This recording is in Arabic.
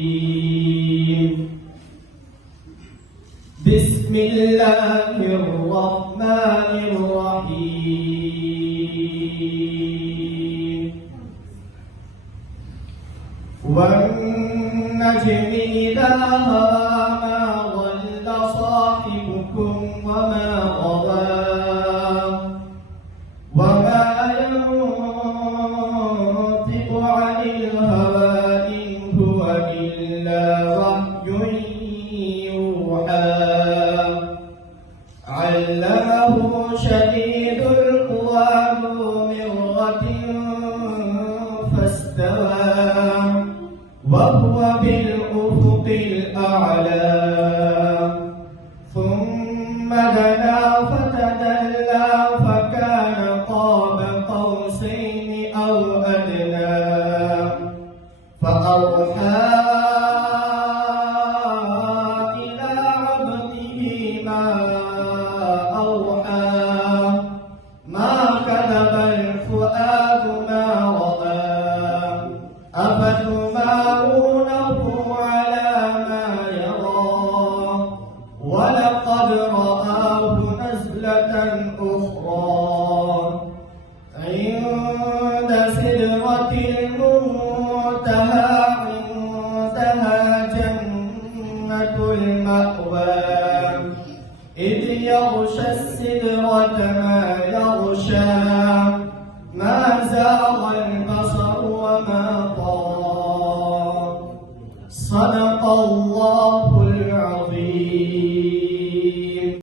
الرجيم بسم الله الرحمن الرحيم والنجم إذا هوى ما ضل صاحبكم وما غوى وما ينطق عن الهوى إن هو إلا وحي يوحى علمه شديد القوى ذو مرة فاستوى وهو بالأفق الأعلى ثم دنا فتدلى فكان قاب قوسين أو أدنى فأوحى إلى عبده ما أوحى ما كذب الفؤاد ما رأى أفتمارونه على ما يرى ولقد رآه نزلة أخرى عند سدرة المنتهى عندها جنة المأوى إذ يغشى السدرة ما يغشى ما زاغ البصر وما طغى صدق الله